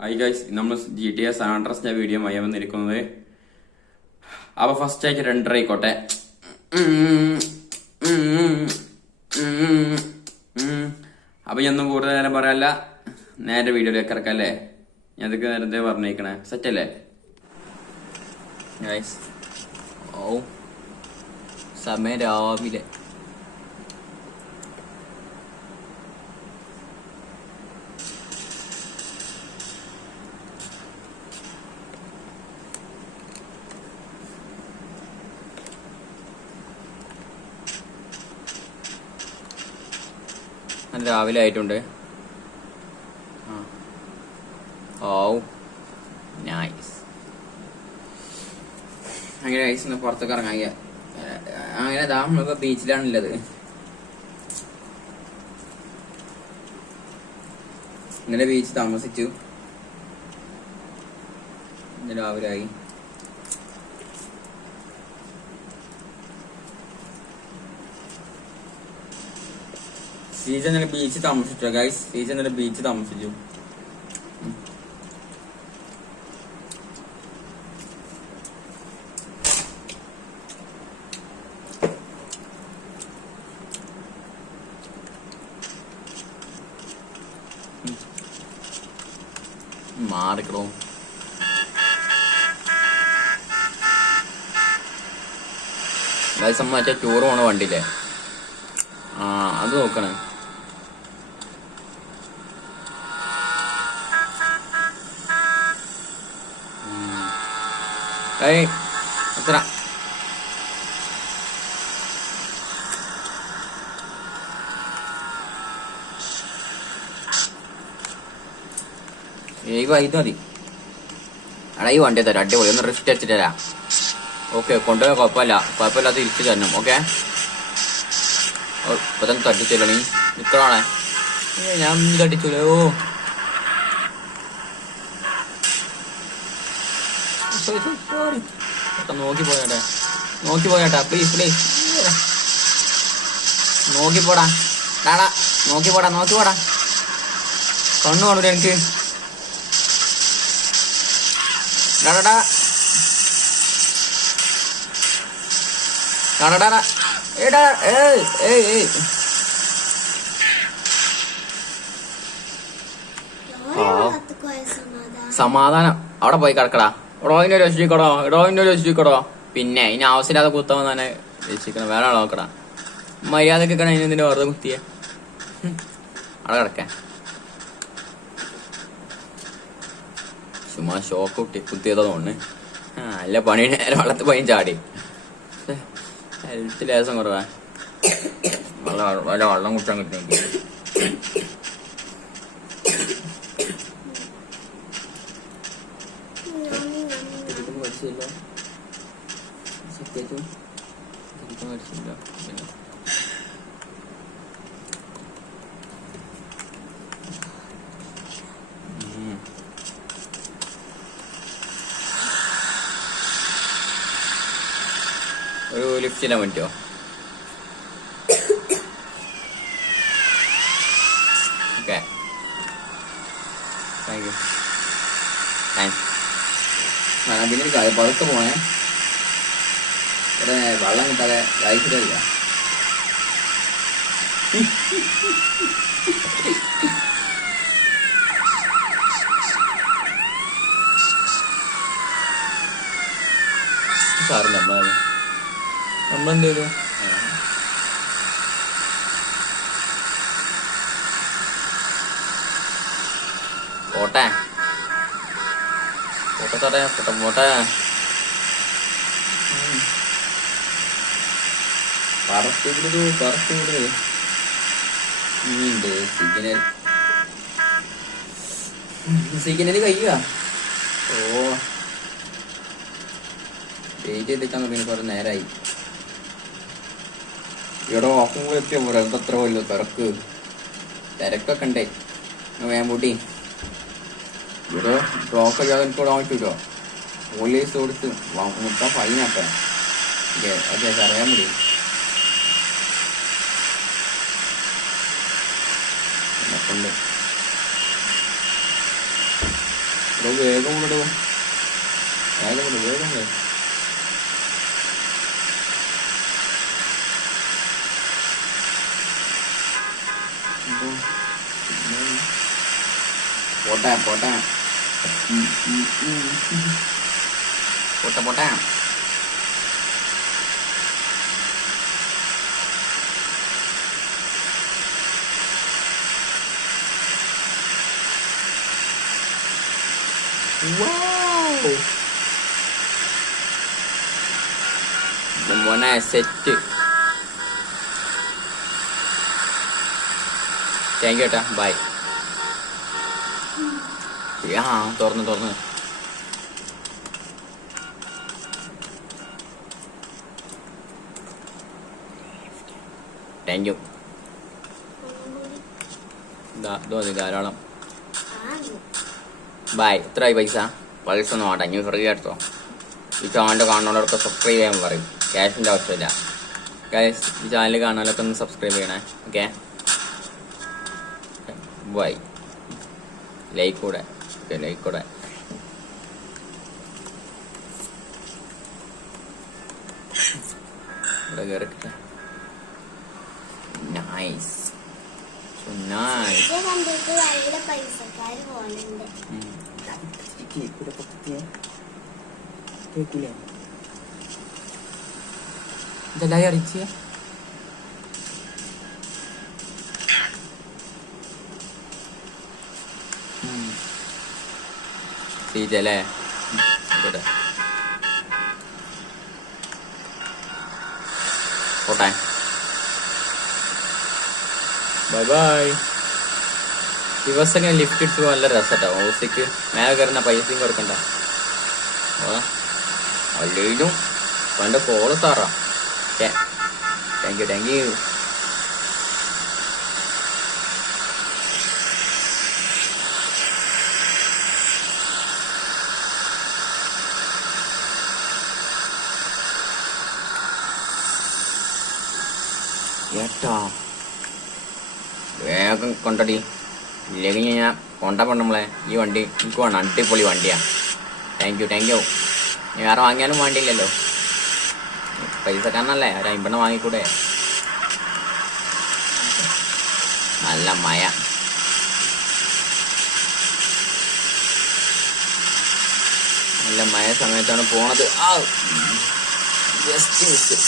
Hi guys, നമ്മൾ GTA San Andreasന്റെ video വന്നിരിക്കുന്നത്. അപ്പോൾ ഫസ്റ്റ് ആയിട്ട് രണ്ടര ആയിക്കോട്ടെ. അപ്പോൾ ഒന്നും കൂടുതൽ നേരം പറയാല്ല, നേരെ വീഡിയോയിലേക്ക് ഇറക്കല്ലേ. ഞാൻ അതൊക്കെ നേരത്തെ പറഞ്ഞേക്കണേ. സെറ്റല്ലേ ഗൈസ്? ഓ സമയം രാവിലെ. രാവിലെ ആയിട്ടുണ്ട്. ഓ നൈസ്. അങ്ങനെ ഗൈസ് ഒന്ന് പുറത്തൊക്കെ ഇറങ്ങാൻ. അങ്ങനെ നമ്മളിപ്പോ ബീച്ചിലാണുള്ളത്. ഇന്നലെ ബീച്ച് താമസിച്ചു, ഇന്ന് രാവിലെ ആയി. സീസൺ ബീച്ച് താമസിച്ചോ ഗൈസ്? സീസൺ ബീച്ച് താമസിച്ചു. മാറിക്കടോ. ഗൈസ് മറ്റേ ടൂർ പോണ വണ്ടിയില്ലേ, അത് നോക്കണേ. എത്ര ഇത് മതി. എടാ ഈ വണ്ടി തരാം, അടിപൊളി. ഒന്ന് റിസ്റ്റ് അടിച്ചിട്ട് തരാം. ഓക്കെ, കൊണ്ടുപോയാൽ കുഴപ്പമില്ലാതെ തിരിച്ചു തരണം. ഓക്കെ, ഇപ്പൊ തന്നെ തട്ടിച്ചല്ലോ നീ. നിക്കണേ, ഞാൻ തട്ടിച്ചല്ലോ. നോക്കി പോയാട്ടെ പ്ലീസ് പ്ലീസ്. നോക്കിപ്പോടാ ടാടാ, നോക്കിപ്പോടാ. കണ്ണു കാണൂല എനിക്ക്. ടാടാ സമാധാനം. അവിടെ പോയി കിടക്കടാ. ഇടോയിന്റെ രക്ഷിക്കടോ. പിന്നെ ഇനി ആവശ്യമില്ലാതെ കുത്താൻ തന്നെ രക്ഷിക്കണം. വേറെ ആളെ നോക്കടാ. മര്യാദക്ക് നിൽക്കണം. അതിനെന്തിനാ വെറുതെ കുത്തിയെ? അവിടെ കിടക്കാൻ ചുമ്മാ ഷോക്ക് കുത്തിയതോണ്ട് നല്ല പണി. നേരെ വെള്ളത്തിൽ പോയി ചാടി. ഹെൽത്ത് ലേസം കുറവാ. വെള്ളം കുടിച്ചാൻ കിട്ടും. ഒരു ലിഫ്റ്റ് ചെയ്യാൻ പറ്റുമോ? Okay, thank you. പിന്നെ ഒരു കാര്യം, പതുക്കെ പോണേ. ഇവിടെ വെള്ളം കിട്ടാതെ കഴിച്ചിട്ടില്ല. സാറ് നമ്മളെന്ത് ചെയ്തു? പോട്ടെ. പറത്തുവിട്. സിഗ്നല് കഴിയുക. ഓ വെയിറ്റ് ചെയ്തിട്ടാൻ തുടങ്ങി കുറെ നേരമായി. ഇവിടെ ഓഫും കൂടെ എത്തിയാ പോരാ. എന്തത്ര വല്ലോ തിരക്കൊക്കെ ഉണ്ടേ. വേമ്പൂട്ടി ഇവിടെ ബ്ലോക്ക് ചെയ്യാതെ എനിക്ക് വിടാൻ പറ്റൂലോ. പോലീസ് കൊടുത്ത് മൊത്തം ഫൈനാക്കാൻ. ഓക്കെ, അറിയാൻ മതി. കൊണ്ട് വേഗം വിടും, വേഗം വിടും, വേഗം വിടും. പോട്ടെ പോട്ടെ പോട്ടെ പോട്ടെ. മോനെ സെറ്റ്. താങ്ക് യു ഏട്ടാ, ബൈ. ആ തുറന്ന് തുറന്ന്. Thank you. മതി ധാരാളം. ബൈ. എത്രയായി പൈസ? പൈസ ഒന്നും വേണ്ട, ഇനി ഫ്രീ എടുത്തോ. ഈ ചാനൽ കാണുന്നവരൊക്കെ സബ്സ്ക്രൈബ് ചെയ്യാൻ പറയും, ക്യാഷിൻ്റെ ആവശ്യമില്ല. ഗൈസ്, ഈ ചാനൽ കാണുന്നവരൊക്കെ ഒന്ന് സബ്സ്ക്രൈബ് ചെയ്യണേ. Okay, bye. ലൈക്ക് കൂടെ, ലൈക്ക് കൂടെ. ഇവിടെ കയറിട്ടെ. Nice, nice. ഇതെല്ലാം അറിയിച്ചേ. സീജല്ലേ ഇവിടെ പോട്ടെ. Bye bye. ദിവസം ലിഫ്റ്റ് ഇട്ട് നല്ല രസട്ടോ. ഓസിക്ക് മേലെ കയറുന്ന പൈസയും കൊടുക്കണ്ട. അല്ലേലും പണ്ട് കോള് സാറാ. Thank you, thank you. ഏട്ടാ വേഗം കൊണ്ടടി, ഇല്ലെങ്കിൽ ഞാൻ കൊണ്ടപ്പോ നമ്മളെ ഈ വണ്ടി എനിക്ക് വേണം. അടിപൊളി വണ്ടിയാ. Thank you, thank U. നീ വേറെ വാങ്ങിയാലും വേണ്ടിയില്ലല്ലോ, പൈസ കാരണല്ലേ. ഒരു 50 വാങ്ങിക്കൂടെ? നല്ല മഴ. നല്ല മഴ സമയത്താണ് പോണത്. ആ ജസ്റ്റ് മിസ്.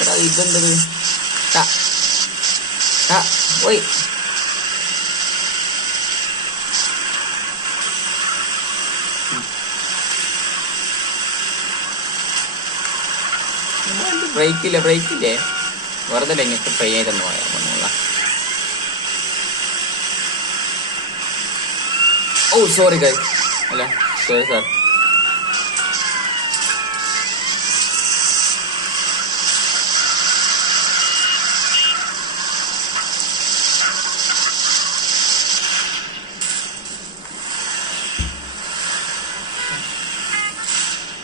എടാ ഇതെന്തത്? പോയി. ബ്രേക്കില്ലേ, ബ്രേക്കില്ലേ? വെറുതെ എനിക്ക് ട്രൈ ചെയ്തെന്ന് പറയാൻ പറ്റുള്ള. ഓ സോറി ഗൈസ്, അല്ല സോറി സാർ.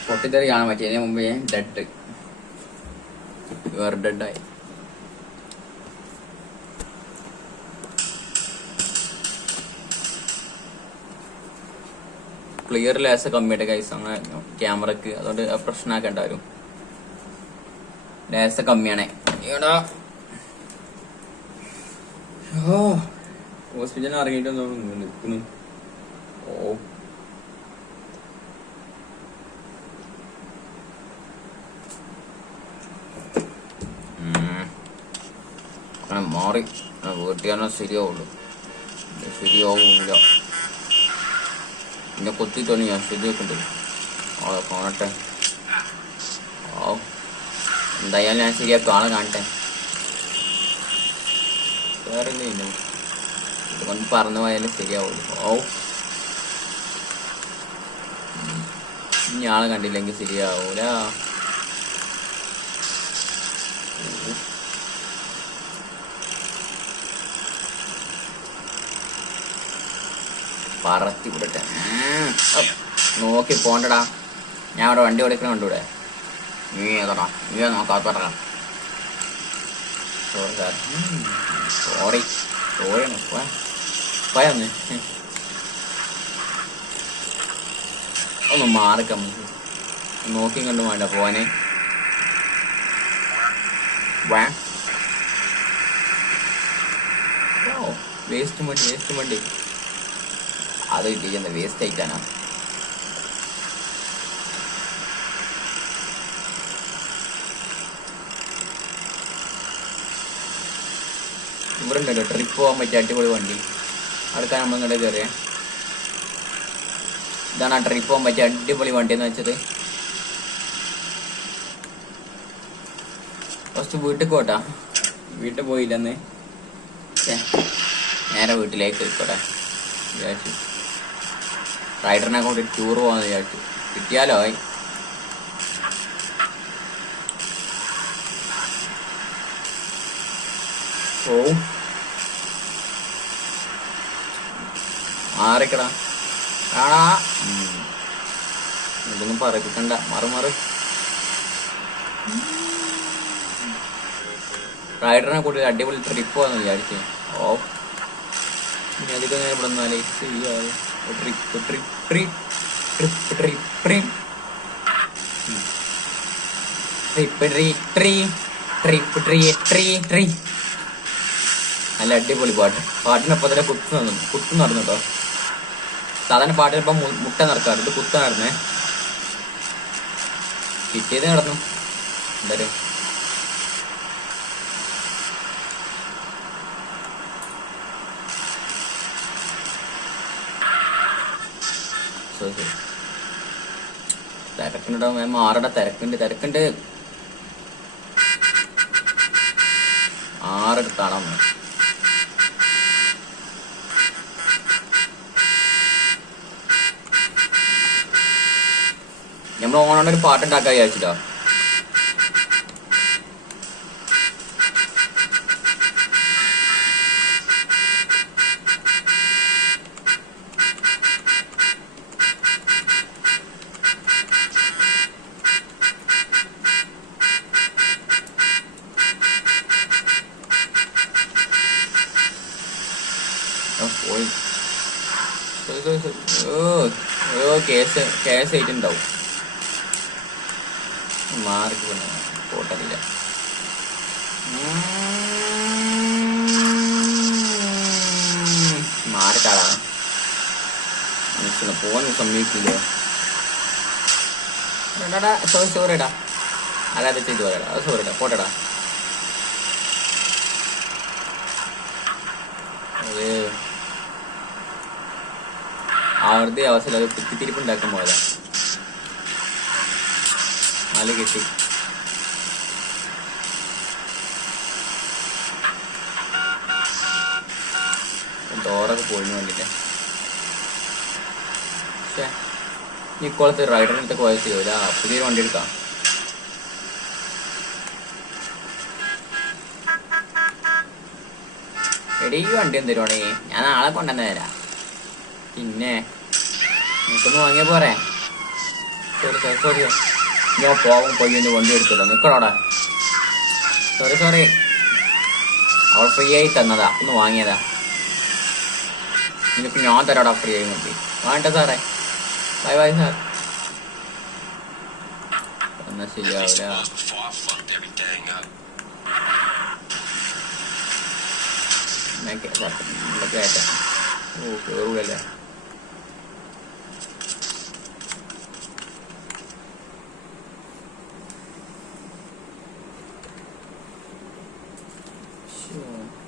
പൊട്ടിത്തെറി കാണാൻ പറ്റിയതിന് മുമ്പ് ഞാൻ ഡെഡ്, വേറെ ഡെഡായി. ക്ലിയർ ലേശം കമ്മിയായിട്ട് കൈസ് അങ്ങനെ ക്യാമറക്ക്, അതുകൊണ്ട് പ്രശ്നമാക്കേണ്ട വരും. ലേശം കമ്മിയാണേ. ഹോസ്പിറ്റലിൽ ഇറങ്ങിയിട്ട് നിൽക്കുന്നു. ഓ അങ്ങനെ മാറി വീട്ടിൽ തന്നെ ശരിയാവുള്ളൂ. ശരിയാവില്ല, പിന്നെ കൊത്തിത്തോണി ഞാൻ ശരിയാക്കണ്ട്. ആളെ കാണട്ടെ. ഓ എന്തായാലും ഞാൻ ശരിയാക്കും, ആളെ കാണട്ടെ. വേറെ ഇല്ല, ഇതൊന്ന് പറന്നു പോയാലും ശരിയാവുള്ളൂ. ഓ ഇനി ആളെ കണ്ടില്ലെങ്കിൽ ശരിയാവൂല. പറത്തി വിടട്ടെ. നോക്കി പോണ്ടടാ, ഞാൻ അവിടെ വണ്ടി ഓടിക്കണ കണ്ടൂടെ? നീ ഏതാ, നീ നോക്കാത്തോടാ. സോറി സാർ, സോറി സോറിയാണ്. പോയാന്ന് ഒന്ന് മാറിക്ക നോക്കി കണ്ട് വേണ്ട പോവാനെ. വേസ്റ്റ് വണ്ടി അത് കിട്ടിയെന്താ വേസ്റ്റ് ആയിട്ടാണ്. ഇവിടെ ഉണ്ടല്ലോ ട്രിപ്പ് പോകാൻ പറ്റിയ അടിപൊളി വണ്ടി. അടുക്കാൻ നമ്മൾ ഇങ്ങോട്ട് കയറിയേ. ഇതാണ് ആ ട്രിപ്പ് പോകാൻ പറ്റിയ അടിപൊളി വണ്ടി എന്ന് വെച്ചത്. ഫസ്റ്റ് വീട്ടിൽ പോട്ടാ. വീട്ടിൽ പോയില്ലെന്ന് നേരെ വീട്ടിലേക്ക് പോയിക്കോട്ടെ വിചാരിച്ചു. റൈഡറിനെ കൊണ്ട് ടൂർ പോകാന്ന് വിചാരിച്ചു. കിട്ടിയാലോ ആയി. ഓ മാറിക്കടാ ആടാ. ഇതൊന്നും പറയിപ്പിക്കണ്ട. മാറ്. റൈഡറിനെ കൂടി അടിപൊളി ട്രിപ്പ് പോകാന്ന് വിചാരിച്ചു. ഓ ഇനി അധികം നേരം ഇവിടെ നിന്നാലേ നല്ല അടിപൊളി പാട്ട്. പാട്ടിനൊപ്പം തന്നെ കുത്തു നടന്നു കേട്ടോ. സാധാരണ പാട്ടിനിപ്പം മുട്ട നടക്കാറ്, ഇത് കുത്ത നടന്നേ. കിട്ടിയത് നടന്നു. എന്തായാലും തിരക്കുണ്ടോ മാറട. തിരക്കുണ്ട് ആറെടുത്താണോ നമ്മൾ ഓണോണ്ട് ഒരു പാട്ടുണ്ടാക്കാൻ വിചാരിച്ചിട്ടോ. കേസ് ആയിട്ടുണ്ടാവും. മാർക്ക് പോട്ടറില്ല. മാറിക്കാളാ മനുഷ്യനെ പോകാൻ സമ്മതിക്കില്ലോ. സോറിടാ അല്ലാതെ ചെയ്തു പോരാടാ. അത് സോറിടാ പോട്ടടാ. അത് ആവൃത്തി അവസരം അത് കുത്തിത്തിരിപ്പുണ്ടാക്കാൻ പോയതാ. നാല് കിട്ടി. ഡോറൊക്കെ പോയിന് വേണ്ടിട്ട്. പക്ഷേ ഇക്കോളത്തെ റൈഡറിനടുത്ത് പോയാൽ ചെയ്യൂല. പുതിയൊരു വണ്ടി എടുക്കാം. എടീ വണ്ടി എന്തിരുവാണേ ഞാൻ നാളെ കൊണ്ടുവന്ന് തരാം. പിന്നെ നിനക്കൊന്ന് വാങ്ങിയാ പോരെ. സോറി ഞാൻ പോവാൻ പയ്യൻ്റെ വണ്ടി എടുത്തില്ല. നിക്കടോടാ. സോറി അവൾ ഫ്രീ ആയി തന്നതാ. ഒന്ന് വാങ്ങിയതാ. നിനക്ക് ഞാൻ തരാടാ ഫ്രീ ആയി മതി. വേണ്ട സാറേ. Bye sir. എന്നാ ശരിയാവില്ല. കയറ്റാം. ഓ കേറൂലല്ലേ. Sure.